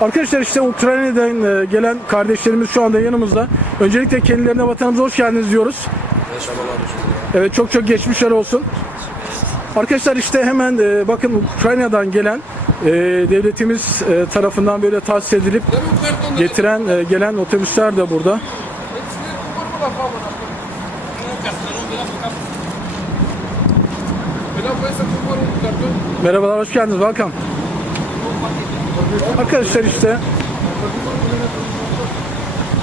Arkadaşlar işte Ukrayna'dan e, gelen kardeşlerimiz şu anda yanımızda. Öncelikle kendilerine vatanımıza hoş geldiniz diyoruz. Evet çok çok geçmişler olsun. Arkadaşlar işte hemen e, bakın Ukrayna'dan gelen e, devletimiz tarafından böyle tahsis edilip getiren gelen otobüsler de burada. Merhabalar, hoş geldiniz. Welcome. Arkadaşlar işte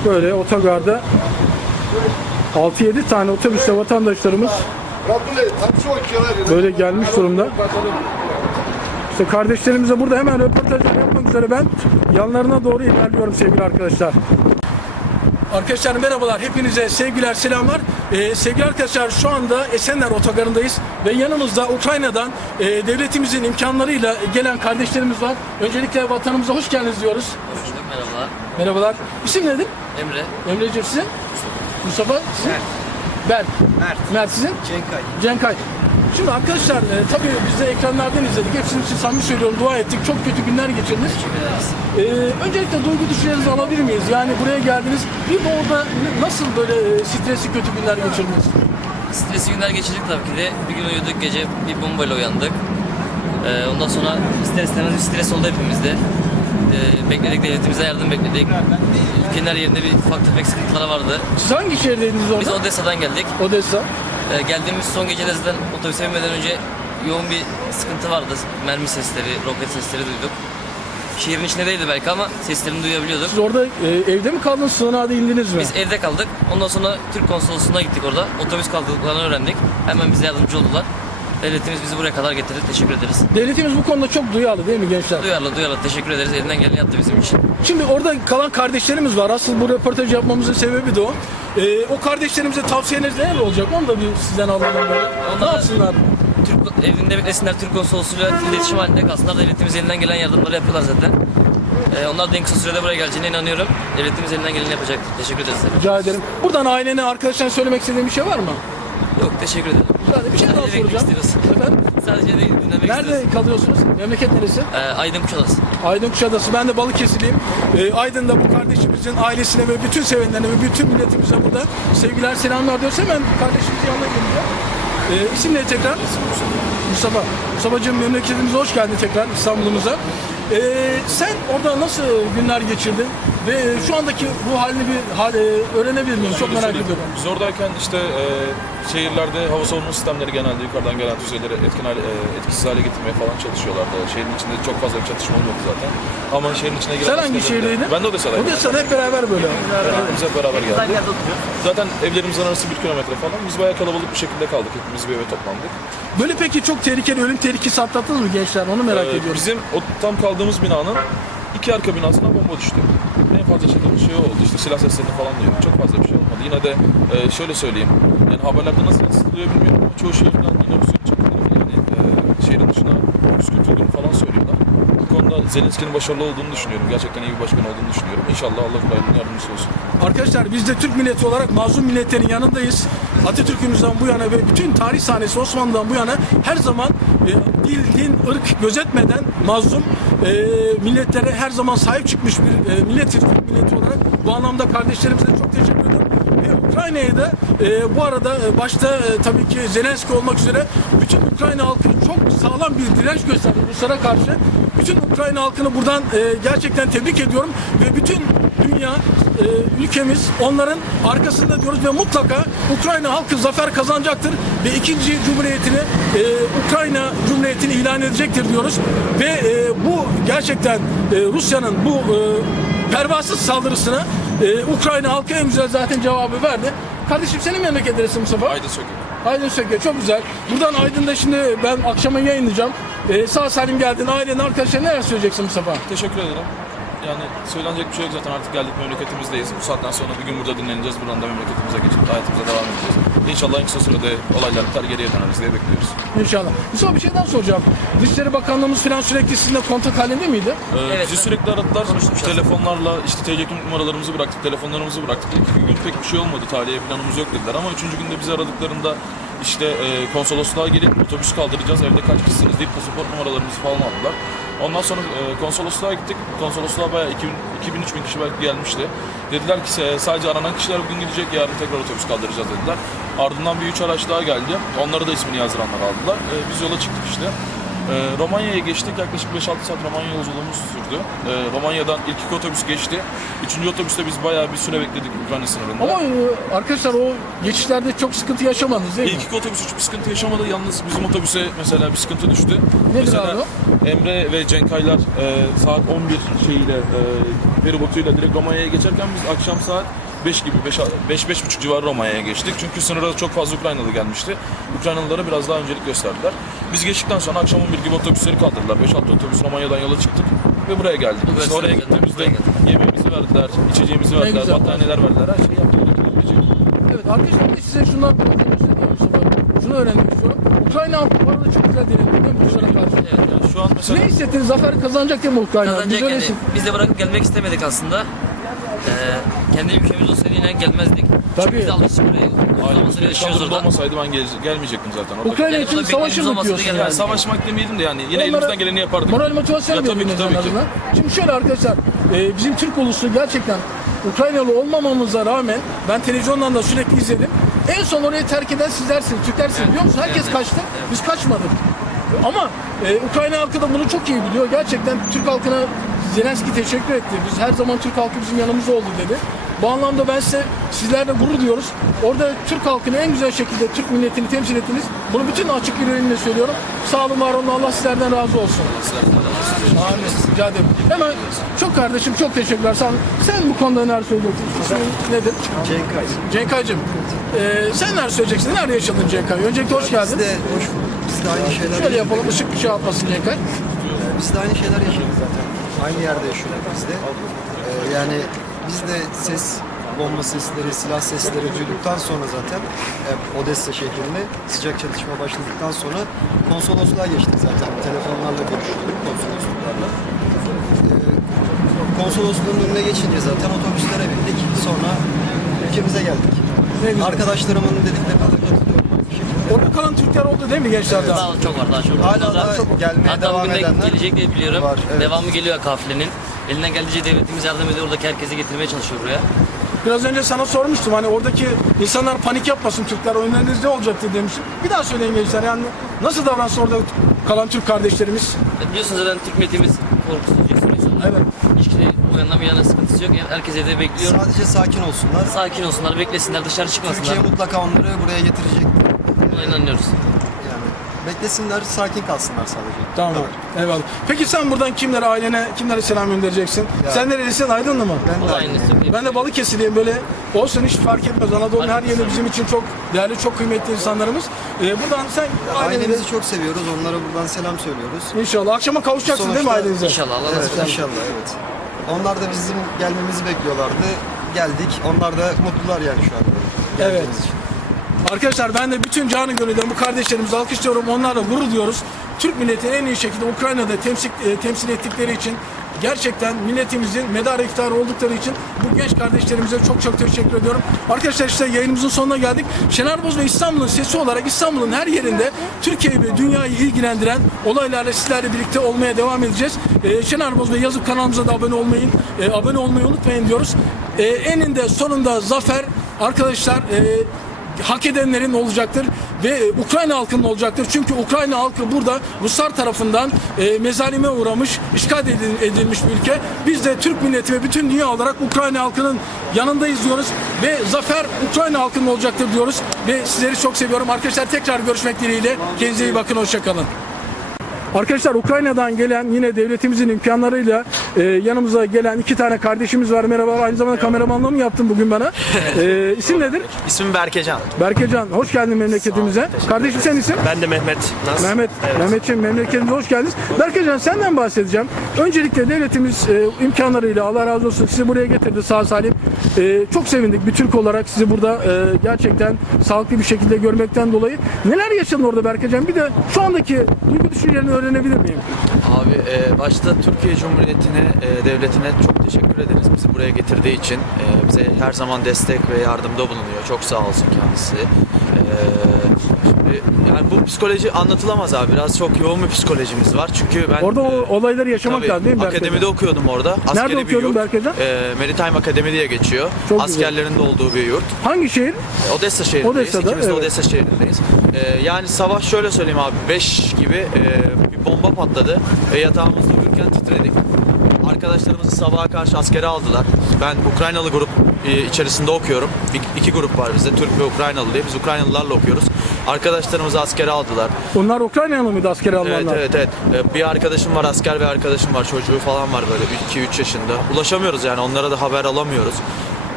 böyle otogarda 6-7 tane otobüste vatandaşlarımız böyle gelmiş durumda. İşte kardeşlerimize burada hemen röportajlar yapmak üzere ben yanlarına doğru ilerliyorum sevgili arkadaşlar. Arkadaşlar merhabalar. Hepinize sevgiler, selamlar. Ee, sevgili arkadaşlar şu anda Esenler Otogarı'ndayız ve yanımızda Ukrayna'dan e, devletimizin imkanlarıyla gelen kardeşlerimiz var. Öncelikle vatanımıza hoş geldiniz diyoruz. Hoş bulduk, merhabalar. Merhabalar. İsim nedir? Emre. Emre'ciğim sizin? Mustafa? Sizin? Ben. Mert. Mert sizin? Cenkay. Cenkay. Şimdi arkadaşlar e, tabii biz de ekranlardan izledik. Hepsinin için samimi söylüyorum dua ettik. Çok kötü günler geçirdiniz. E, öncelikle duygu düşüncelerinizi alabilir miyiz? Yani buraya geldiniz. Bir de orada nasıl böyle e, stresli kötü günler geçirdiniz? Stresli günler geçirdik tabii ki de. Bir gün uyuduk, gece bir bombayla uyandık. Ee, ondan sonra ister istemez bir stres oldu hepimizde. Ee, bekledik, devletimize yardım bekledik. Ülkenin her yerinde bir ufak tefek sıkıntıları vardı. Siz hangi şehirdeydiniz orada? Biz Odessa'dan geldik. Odessa. Ee, geldiğimiz son gecede zaten otobüse binmeden önce yoğun bir sıkıntı vardı. Mermi sesleri, roket sesleri duyduk. Şehrin içinde değildi belki ama seslerini duyabiliyorduk. Siz orada e, evde mi kaldınız, sığınağa da indiniz mi? Biz evde kaldık. Ondan sonra Türk konsolosluğuna gittik orada. Otobüs kaldıklarını öğrendik. Hemen bize yardımcı oldular. Devletimiz bizi buraya kadar getirdi. Teşekkür ederiz. Devletimiz bu konuda çok duyarlı değil mi gençler? Duyarlı duyarlı teşekkür ederiz. Elinden geleni yaptı bizim için. Şimdi orada kalan kardeşlerimiz var. Asıl bu röportajı yapmamızın sebebi de o. E, o kardeşlerimize tavsiyeniz neler olacak? Onu da bir sizden alalım böyle. Ne yapsınlar? Türk evinde beklesinler Türk konsolosluğuyla iletişim halinde kalsınlar. Devletimiz elinden gelen yardımları yapıyorlar zaten. Ee, onlar da en kısa sürede buraya geleceğine inanıyorum. Devletimiz elinden geleni yapacak. Teşekkür ederiz. Rica ederim. Buradan ailene, arkadaşlarına söylemek istediğin bir şey var mı? Yok teşekkür ederim. Güzel. Bir şey daha soracağım. istiyoruz. Efendim? Sadece de dinlemek istiyoruz. Nerede kalıyorsunuz? Memleket neresi? Ee, Aydın Kuşadası. Aydın Kuşadası. Ben de Balıkesirliyim. Ee, Aydın'da bu kardeşimizin ailesine ve bütün sevenlerine ve bütün milletimize burada sevgiler, selamlar diyoruz. Hemen kardeşimizin yanına geleceğim. Ee, isim ne tekrar? Mustafa. Mustafa'cığım memleketimize hoş geldin tekrar İstanbul'umuza. Ee, sen orada nasıl günler geçirdin? Ve e, şu andaki ruh halini bir hal, e, öğrenebilir miyiz? Çok merak ediyorum. Biz oradayken işte e, şehirlerde hava savunma sistemleri genelde yukarıdan gelen füzeleri etkin hale, e, etkisiz hale getirmeye falan çalışıyorlardı. Şehrin içinde çok fazla bir çatışma olmadı zaten. Ama şehrin içine giren Sen hangi şehirdeydin? Ben de Odessa'daydım. Odessa'da hep beraber böyle. Biz hep beraber geldik. Zaten evlerimizin arası bir kilometre falan. Biz bayağı kalabalık bir şekilde kaldık. Hepimiz bir eve toplandık. Böyle peki çok tehlikeli ölüm tehlikesi atlattınız mı gençler? Onu merak Ee, ediyorum. bizim o tam kaldığımız binanın iki arka binasına bomba düştü. En fazla yaşadığımız şey oldu. İşte silah seslerini falan duyuyor. Çok fazla bir şey. Yine de e, şöyle söyleyeyim. Yani haberlerde nasıl yansıtılıyor bilmiyorum ama çoğu şehirden yine Rusya'nın çakıları yani e, şehrin dışına püskürtüldüğünü falan söylüyorlar. Bu konuda Zelenski'nin başarılı olduğunu düşünüyorum. Gerçekten iyi bir başkan olduğunu düşünüyorum. İnşallah Allah Ukrayna'nın yardımcısı olsun. Arkadaşlar biz de Türk milleti olarak mazlum milletlerin yanındayız. Atatürk'ümüzden bu yana ve bütün tarih sahnesi Osmanlı'dan bu yana her zaman e, dil, din, ırk gözetmeden mazlum e, milletlere her zaman sahip çıkmış bir e, milletiz Türk milleti olarak. Bu anlamda kardeşlerimize çok teşekkür ederim. Ukrayna'ya e, bu arada e, başta e, tabii ki Zelenski olmak üzere bütün Ukrayna halkı çok sağlam bir direnç gösterdi Ruslara karşı. Bütün Ukrayna halkını buradan e, gerçekten tebrik ediyorum ve bütün dünya e, ülkemiz onların arkasında diyoruz ve mutlaka Ukrayna halkı zafer kazanacaktır ve ikinci cumhuriyetini e, Ukrayna cumhuriyetini ilan edecektir diyoruz ve e, bu gerçekten e, Rusya'nın bu e, pervasız saldırısına e, Ukrayna halkı en güzel zaten cevabı verdi. Kardeşim senin memleket neresi Mustafa? Haydi sökün. Aydın Söke çok güzel. Buradan Aydın'da şimdi ben akşama yayınlayacağım. Ee, sağ salim geldin. Ailenin arkadaşlarına neler söyleyeceksin Mustafa? Teşekkür ederim. Yani söylenecek bir şey yok zaten artık geldik memleketimizdeyiz. Bu saatten sonra bir gün burada dinleneceğiz. Buradan da memleketimize geçip hayatımıza devam edeceğiz. İnşallah en kısa sürede olaylar biter geriye döneriz diye bekliyoruz. İnşallah. Mustafa bir şey daha soracağım. Dışişleri Bakanlığımız falan sürekli sizinle kontak halinde miydi? Ee, Evet, bizi sürekli aradılar. şahsen. Telefonlarla işte TC kimlik numaralarımızı bıraktık, telefonlarımızı bıraktık. İlk iki gün pek bir şey olmadı. Tarihe planımız yok dediler ama üçüncü günde bizi aradıklarında işte e, konsolosluğa gelip otobüs kaldıracağız evde kaç kişisiniz deyip pasaport numaralarımızı falan aldılar. Ondan sonra e, konsolosluğa gittik. Konsolosluğa bayağı 2000 2000-3000 kişi belki gelmişti. Dediler ki "Se- sadece aranan kişiler bugün gidecek, yarın tekrar otobüs kaldıracağız dediler. Ardından bir üç araç daha geldi. Onları da ismini yazdıranlar aldılar. E, biz yola çıktık işte. E, Romanya'ya geçtik. Yaklaşık 5-6 saat Romanya yolculuğumuz sürdü. E, Romanya'dan ilk iki otobüs geçti. Üçüncü otobüste biz bayağı bir süre bekledik Ukrayna sınırında. Ama e, arkadaşlar o geçişlerde çok sıkıntı yaşamadınız değil mi? İlk iki otobüs hiçbir sıkıntı yaşamadı. Yalnız bizim otobüse mesela bir sıkıntı düştü. Nedir mesela abi Emre ve Cenkaylar e, saat 11 şeyiyle e, feribotuyla direkt Romanya'ya geçerken biz akşam saat 5 gibi 5 5 5 buçuk civarı Romanya'ya geçtik. Çünkü sınıra çok fazla Ukraynalı gelmişti. Ukraynalılara biraz daha öncelik gösterdiler. Biz geçtikten sonra akşam 11 gibi otobüsleri kaldırdılar. 5-6 otobüs Romanya'dan yola çıktık ve buraya geldik. Bu İşte oraya gittiğimizde yemeğimizi verdiler, içeceğimizi verdiler, battaniyeler verdiler. Her şeyi yaptılar. Evet arkadaşlar bir de size şundan biraz Mustafa. Şunu öğrenmek istiyorum. Ukrayna arada çok güzel denildi değil mi Ruslara karşı? Evet. Yani şu an mesela Ne hissettiniz? Zafer kazanacak değil mi Ukrayna? Biz Kazanacak öyle yani. Biz de bırakıp gelmek istemedik aslında. Ee, kendi ülkemiz olsaydı yine gelmezdik. Tabii. Çünkü biz alıştık buraya. Uzun süre yaşıyoruz olmasaydı ben gel- gelmeyecektim zaten. Orada Ukrayna Yani için burada savaşı beklediğimiz mı diyorsun yani? Yani savaşmak demeyelim de yani yine Onlara elimizden geleni yapardık. Moral motivasyon Ya tabii ki, tabii ki. Şimdi şöyle arkadaşlar, e, bizim Türk ulusu gerçekten Ukraynalı olmamamıza rağmen ben televizyondan da sürekli izledim. En son orayı terk eden sizlersiniz, Türklersiniz biliyor musunuz? Herkes evet, kaçtı, biz kaçmadık. Ama e, Ukrayna halkı da bunu çok iyi biliyor. Gerçekten Türk halkına Zelenski teşekkür etti. Biz her zaman Türk halkı bizim yanımızda oldu dedi. Bu anlamda ben size sizlerle gurur duyuyoruz. Orada Türk halkını en güzel şekilde Türk milletini temsil ettiniz. Bunu bütün açık yüreğimle söylüyorum. Sağ olun, var olun. Allah sizlerden razı olsun. Amin. Rica ederim. Hemen çok kardeşim çok teşekkürler. Olun. Sen bu konuda neler söyleyeceksin? İsmin nedir? Cenkay. Cenkay'cığım. e, sen neler söyleyeceksin? Nerede yaşadın Cenkay? Öncelikle hoş geldin. Biz de hoş bulduk. Biz de aynı şeyler Şöyle yapalım. ışık şey yapmasın Cenkay. Ee, Biz de aynı şeyler yaşadık zaten. Aynı yerde yaşıyorduk biz de. Ee, yani biz de ses, bomba sesleri, silah sesleri duyduktan sonra zaten e, Odessa şehrinde sıcak çatışma başladıktan sonra konsolosluğa geçtik zaten. Telefonlarla görüşüyorduk konsolosluklarla. Ee, konsolosluğun önüne geçince zaten otobüslere bindik. Sonra ülkemize geldik. Arkadaşlarımın dediklerine de katılıyorum. Orada kalan Türkler oldu değil mi gençler daha? Daha çok var daha çok. var. Hala Daha da çok- gelmeye Hatta devam bugün de edenler gelecek diye biliyorum. var, evet. Devamı geliyor kafilenin. Elinden geldiğince devletimiz yardım ediyor. Oradaki herkesi getirmeye çalışıyor buraya. Biraz önce sana sormuştum hani oradaki insanlar panik yapmasın Türkler önleriniz ne olacaktı demiştim. Bir daha söyleyin gençler yani nasıl davransın orada kalan Türk kardeşlerimiz? E, Biliyorsunuz zaten Türk milletimiz korkusuz cesur insanlar. Evet. Hiç kimse o yandan bir yana sıkıntısı yok. Herkes evde bekliyor. Sadece sakin olsunlar. Sakin olsunlar, beklesinler, dışarı çıkmasınlar. Türkiye mutlaka onları buraya getirecek. Buna inanıyoruz. Yani beklesinler, sakin kalsınlar sadece. Tamam. kadar. Eyvallah. Peki sen buradan kimlere, ailene, kimlere selam göndereceksin? Ya. Sen nerelisin? Aydınlı mı? Ben O de da aynı. aynısı. Ben de Balıkesirliyim böyle olsun hiç fark etmez. Anadolu'nun her yeri bizim için çok değerli, çok kıymetli insanlarımız. Ee, buradan sen aileni Ailemizi çok seviyoruz. Onlara buradan selam söylüyoruz. inşallah akşama kavuşacaksın değil mi Sonuçta ailenize? İnşallah Allah Evet, nasip eder. inşallah evet. Onlar da bizim gelmemizi bekliyorlardı. Geldik. Onlar da mutlular yani şu an. geldiğimiz için. Arkadaşlar ben de bütün canı gönülden bu kardeşlerimizi alkışlıyorum. Onlarla gurur duyuyoruz. Türk milletini en iyi şekilde Ukrayna'da temsil, e, temsil ettikleri için gerçekten milletimizin medarı iftiharı oldukları için bu genç kardeşlerimize çok çok teşekkür ediyorum. Arkadaşlar işte yayınımızın sonuna geldik. Şener Boz ve İstanbul'un sesi olarak İstanbul'un her yerinde Türkiye'yi ve dünyayı ilgilendiren olaylarla sizlerle birlikte olmaya devam edeceğiz. Ee, Şener Boz ve yazıp kanalımıza da abone olmayın. e, abone olmayı unutmayın diyoruz. Ee, eninde sonunda zafer arkadaşlar e, hak edenlerin olacaktır ve e, Ukrayna halkının olacaktır. Çünkü Ukrayna halkı burada Ruslar tarafından e, mezalime uğramış, işgal edil- edilmiş bir ülke. Biz de Türk milleti ve bütün dünya olarak Ukrayna halkının yanındayız diyoruz ve zafer Ukrayna halkının olacaktır diyoruz ve sizleri çok seviyorum. Arkadaşlar tekrar görüşmek dileğiyle. Kendinize iyi bakın, hoşçakalın. Arkadaşlar Ukrayna'dan gelen yine devletimizin imkanlarıyla e, yanımıza gelen iki tane kardeşimiz var. Merhaba. Aynı zamanda kameramanlığı mı yaptın bugün bana? E, isim nedir? İsmim Berkecan. Berkecan hoş geldin memleketimize. Kardeşim sen isim? Ben de Mehmet. Nasıl? Mehmet. Evet. Mehmetciğim memleketimize hoş geldiniz. Berkecan senden bahsedeceğim. Öncelikle devletimiz e, imkanlarıyla Allah razı olsun sizi buraya getirdi sağ salim. E, çok sevindik bir Türk olarak sizi burada e, gerçekten sağlıklı bir şekilde görmekten dolayı. Neler yaşadın orada Berkecan? Bir de şu andaki duygu düşüncelerini öğrenebilir miyim? Abi e, başta Türkiye Cumhuriyeti'ne, e, devletine çok teşekkür ederiz bizi buraya getirdiği için. E, bize her zaman destek ve yardımda bulunuyor. Çok sağ olsun kendisi. E, yani bu psikoloji anlatılamaz abi. Biraz çok yoğun bir psikolojimiz var. Çünkü ben Orada o e, olayları yaşamak Tabii, lazım değil mi? Akademide okuyordum orada. Askeri bir okuyordun yurt. Berkecan? E, Maritime Akademi diye geçiyor. Çok güzel. Askerlerin de olduğu bir yurt. Hangi şehir? Odessa şehrindeyiz. Odessa'da, İkimiz de evet. Odessa şehrindeyiz. E, yani sabah şöyle söyleyeyim abi. 5 gibi e, bir bomba patladı ve yatağımızda uyurken titredik. Arkadaşlarımızı sabaha karşı askere aldılar. Ben Ukraynalı grup e, içerisinde okuyorum. İki grup var bizde. Türk ve Ukraynalı diye. Biz Ukraynalılarla okuyoruz. Arkadaşlarımızı askere aldılar. Onlar Ukraynalı mıydı askeri Evet Almanlar? evet evet. Ee, Bir arkadaşım var asker bir arkadaşım var çocuğu falan var böyle 2-3 yaşında. Ulaşamıyoruz yani onlara da haber alamıyoruz.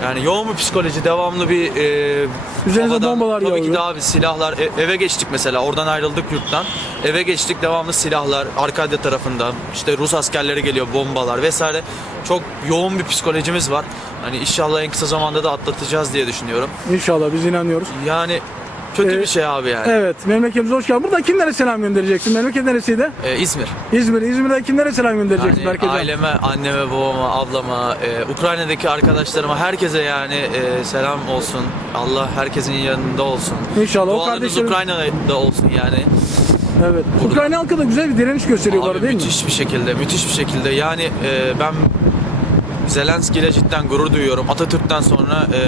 Yani yoğun bir psikoloji, devamlı bir e, Üzerinize bombalar Tabii ki yağıyor. de abi silahlar. E- eve geçtik mesela oradan ayrıldık yurttan. Eve geçtik devamlı silahlar Arkadya tarafından. işte Rus askerleri geliyor bombalar vesaire. Çok yoğun bir psikolojimiz var. Hani inşallah en kısa zamanda da atlatacağız diye düşünüyorum. İnşallah biz inanıyoruz. Yani kötü Ee, bir şey abi yani. Evet memleketimize hoş geldin. Burada kimlere selam göndereceksin? Memleket neresiydi? Ee, İzmir. İzmir. İzmir'de kimlere selam göndereceksin Yani Berkecan? aileme, anneme, babama, ablama, e, Ukrayna'daki arkadaşlarıma, herkese yani e, selam olsun. Allah herkesin yanında olsun. İnşallah o Dualarınız kardeşlerim- Ukrayna'da olsun yani. Evet. Ukrayna halkı da güzel bir direniş gösteriyorlar Abi değil mi? müthiş bir şekilde, müthiş bir şekilde. Yani e, ben Zelenski ile cidden gurur duyuyorum. Atatürk'ten sonra e,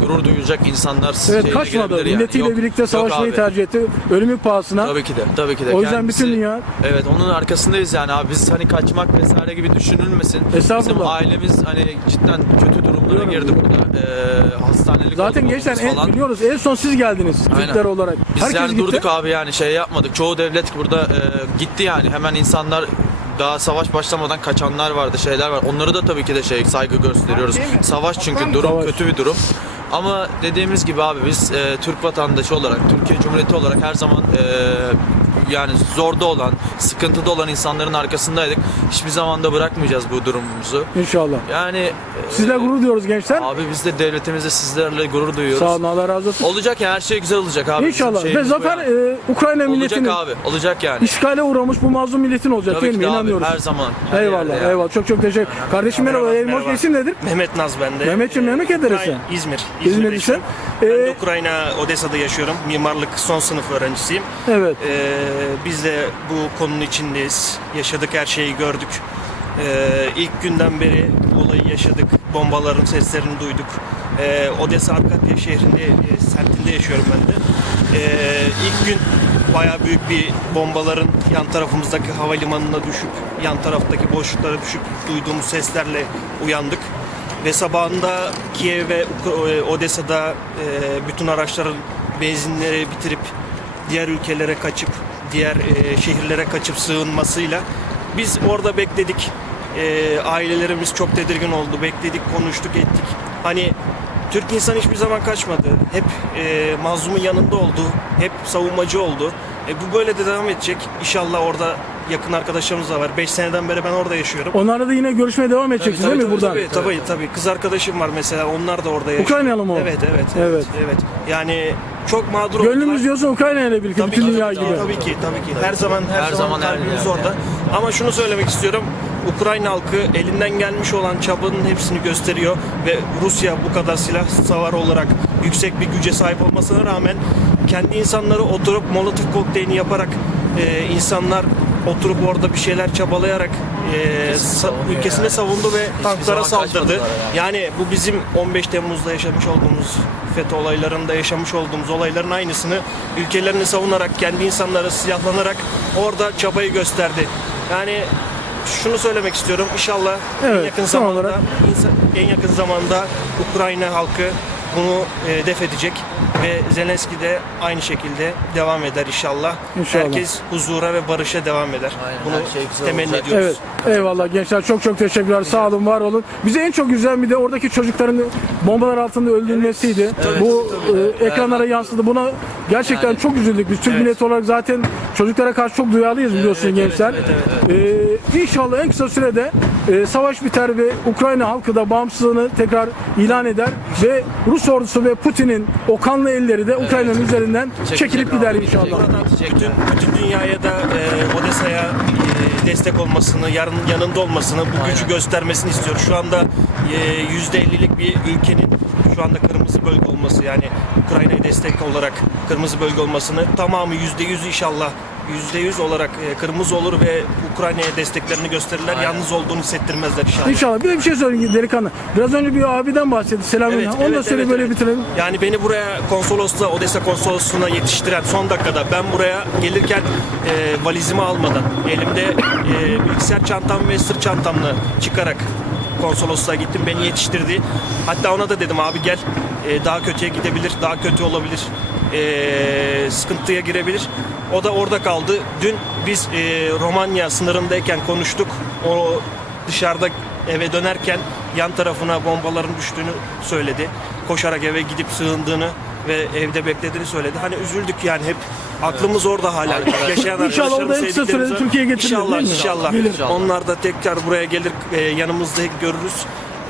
gurur duyacak insanlar Evet kaçmadı. yani. Milletiyle Yok, birlikte savaşmayı tercih etti. Ölümü pahasına. Tabii ki de, tabii ki de. O yüzden Kendisi- bütün dünya- Evet, onun arkasındayız yani abi. Biz hani kaçmak vesaire gibi düşünülmesin. Bizim ailemiz hani cidden kötü durumlara girdi burada. Ee, hastanelik Zaten gençler en, biliyoruz en son siz geldiniz Aynen. Türkler olarak. Biz Herkes yani gitti. durduk abi yani şey yapmadık. Çoğu devlet burada e, gitti yani. Hemen insanlar daha savaş başlamadan kaçanlar vardı, şeyler var. Onları da tabii ki de şey saygı gösteriyoruz. Savaş çünkü durum Savaş. kötü bir durum. Ama dediğimiz gibi abi biz e, Türk vatandaşı olarak, Türkiye Cumhuriyeti olarak her zaman e, yani zorda olan, sıkıntıda olan insanların arkasındaydık. Hiçbir zaman da bırakmayacağız bu durumumuzu. İnşallah. Yani e, Sizler gurur duyuyoruz gençler. Abi biz de devletimizle sizlerle gurur duyuyoruz. Sağ olun Allah razı olsun. Olacak ya her şey güzel olacak abi. İnşallah. Ve zafer yani. e, Ukrayna olacak milletinin abi. Olacak yani. işgale uğramış bu mazlum milletin olacak Tabii değil ki mi? de abi, İnanıyoruz. her zaman. her eyvallah yani. eyvallah. Çok çok teşekkür. Kardeşim merhaba. Merhaba, merhaba. isim nedir? Mehmet Naz ben de. Mehmetciğim, Ee, memleket neresi? İzmir. İzmirlisin. yaşıyorum. Ben de Ee, Ukrayna Odessa'da yaşıyorum. Mimarlık son sınıf öğrencisiyim. Evet. Ee, biz de bu konunun içindeyiz. Yaşadık her şeyi gördük. Ee, ilk günden beri olayı yaşadık. Bombaların seslerini duyduk. Ee, Odessa Arkadya şehrinde, e, semtinde yaşıyorum ben de. Ee, ilk gün bayağı büyük bir bombaların yan tarafımızdaki havalimanına düşüp, yan taraftaki boşluklara düşüp duyduğumuz seslerle uyandık. Ve sabahında Kiev ve e, Odessa'da e, bütün araçların benzinleri bitirip diğer ülkelere kaçıp diğer e, şehirlere kaçıp sığınmasıyla biz orada bekledik. Ailelerimiz çok tedirgin oldu. Bekledik, konuştuk, ettik. Hani Türk insan hiçbir zaman kaçmadı. Hep e, mazlumun yanında oldu. Hep savunmacı oldu. E, bu böyle de devam edecek. İnşallah orada yakın arkadaşlarımız da var. 5 seneden beri ben orada yaşıyorum. Onlarla da yine görüşmeye devam edeceksiniz Tabii, değil mi buradan? Tabii tabii tabii. Kız arkadaşım var mesela. Onlar da orada yaşıyor. Ukraynalı mı o? Evet evet. Evet. Evet. Evet. Yani çok mağdur Gönlümüz oldular. diyorsa Ukrayna ile birlikte Tabii bütün ki, dünya tabii gibi. Tabii ki, tabii ki. Her zaman her, Her zaman, zaman, kalbimiz orada. Ama şunu söylemek istiyorum. Ukrayna halkı elinden gelmiş olan çabanın hepsini gösteriyor ve Rusya bu kadar silah savar olarak yüksek bir güce sahip olmasına rağmen kendi insanları oturup Molotov kokteylini yaparak e, insanlar oturup orada bir şeyler çabalayarak e, sa- yani. savundu ve tanklara zaman saldırdı. kaçmadılar yani. Bu bizim 15 Temmuz'da yaşamış olduğumuz FETÖ olaylarında yaşamış olduğumuz olayların aynısını ülkelerini savunarak, kendi insanları silahlanarak orada çabayı gösterdi. Yani şunu söylemek istiyorum. İnşallah Evet, en yakın son zamanda olarak- insan- en yakın zamanda Ukrayna halkı bunu e, def edecek ve Zelenski de aynı şekilde devam eder inşallah. İnşallah. Herkes huzura ve barışa devam eder. Aynen, bunu her şey güzel temenni olacak. ediyoruz. Evet. Eyvallah gençler çok çok teşekkürler. Sağ olun, var olun. Bize en çok güzel bir de oradaki çocukların bombalar altında öldürülmesiydi. Bu e, ekranlara yansıdı. Buna gerçekten Yani- çok üzüldük. Biz Türk Evet. milleti olarak zaten çocuklara karşı çok duyarlıyız biliyorsun gençler. Ee, inşallah en kısa sürede e, savaş biter ve Ukrayna halkı da bağımsızlığını tekrar ilan eder ve Rus ordusu ve Putin'in o kanlı elleri de Ukrayna'nın üzerinden çekilip abi, gider inşallah. Bütün, bütün dünyaya da e, Odessa'ya e, destek olmasını, yarın yanında olmasını, bu gücü göstermesini istiyor. Şu anda e, %50'lik bir ülkenin şu anda kırmızı bölge olması yani Ukrayna'ya destek olarak kırmızı bölge olmasını tamamı %100 inşallah %100 olarak e, kırmızı olur ve Ukrayna'ya desteklerini gösterirler. Aynen. Yalnız olduğunu hissettirmezler inşallah. İnşallah. Bir de bir şey söyleyeyim delikanlı. Biraz önce bir abiden bahsetti. Selamün. Evet, Onu da evet, söyle evet, böyle evet. bitirelim. Yani beni buraya konsolosluğa, Odessa konsolosluğuna yetiştiren son dakikada ben buraya gelirken e, valizimi almadan elimde e, bilgisayar çantam ve sırt çantamla çıkarak konsolosluğa gittim. Beni yetiştirdi. Hatta ona da dedim abi gel e, daha kötüye gidebilir, daha kötü olabilir. E, sıkıntıya girebilir. O da orada kaldı. Dün biz e, Romanya sınırındayken konuştuk. O dışarıda eve dönerken yan tarafına bombaların düştüğünü söyledi. Koşarak eve gidip sığındığını ve evde beklediğini söyledi. Hani üzüldük yani hep aklımız orada hala. Yaşayan İnşallah o da en kısa sürede sevdiklerimiz var. Türkiye'ye getirilir, İnşallah, değil mi? inşallah. Gelir. Onlar da tekrar buraya gelir e, yanımızda görürüz.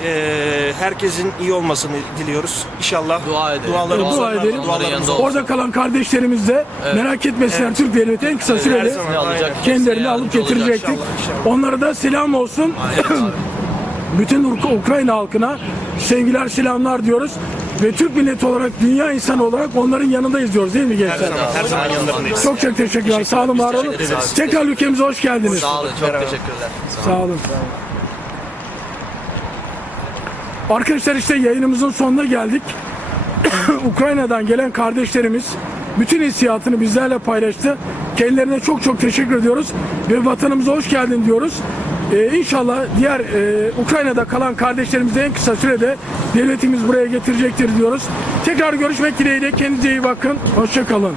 E, herkesin iyi olmasını diliyoruz. İnşallah Dua edelim. dualarımız Dua edelim. dualarımız olsun. Orada kalan kardeşlerimiz de merak etmesinler. Türk devleti en kısa sürede zaman, alacak? kendilerini alıp yardımcı olacak getirecektik. inşallah, inşallah. Onlara da selam olsun. Bütün Uk- Ukrayna halkına sevgiler selamlar diyoruz. Ve Türk milleti olarak, dünya insanı olarak onların yanındayız diyoruz değil mi Her gençler? zaman, her zaman yanlarındayız. Çok çok teşekkürler. Sağ olun, var olun. ederiz. Tekrar ülkemize hoş geldiniz. Sağ olun, çok teşekkürler. Sağ olun. Arkadaşlar işte yayınımızın sonuna geldik. Ukrayna'dan gelen kardeşlerimiz bütün hissiyatını bizlerle paylaştı. Kendilerine çok çok teşekkür ediyoruz ve vatanımıza hoş geldin diyoruz. Ee, inşallah diğer e, Ukrayna'da kalan kardeşlerimizi de en kısa sürede devletimiz buraya getirecektir diyoruz. Tekrar görüşmek dileğiyle kendinize iyi bakın. Hoşçakalın.